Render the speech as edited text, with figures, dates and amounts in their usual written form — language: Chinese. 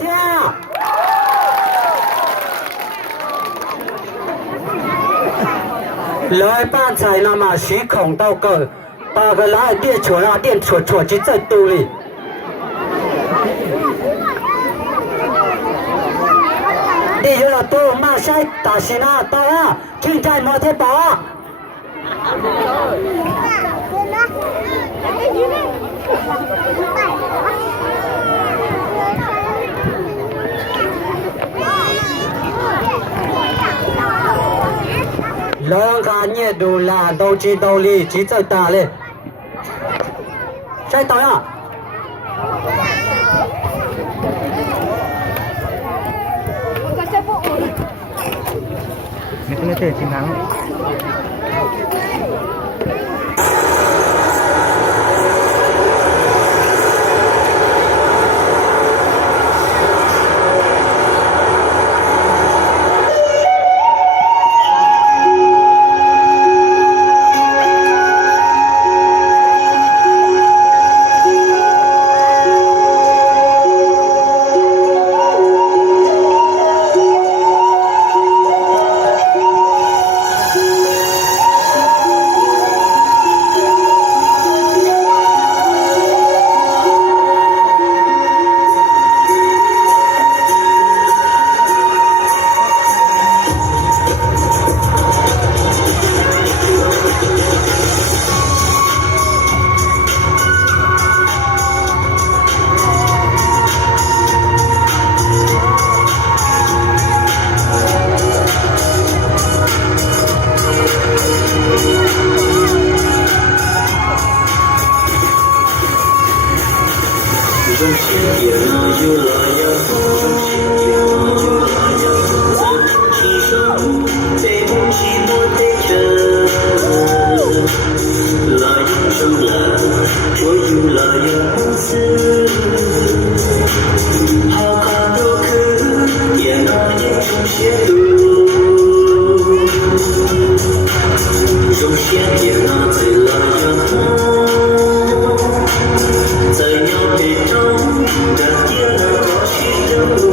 听。来办才那么虚空到个，把个来电球啊电戳戳就在肚里。你有了多马赛打西那到啊，听在摩天堡。人家热度啦，都知道你只在打嘞。在打呀！你这个经常。中心点啊，又来呀！中心点啊，又来呀！在地上被不寂寞的人，来呀上来，我又来呀子，好看多可点啊，也中些路，中些点啊，再来呀！在鸟背中，这点了多许多。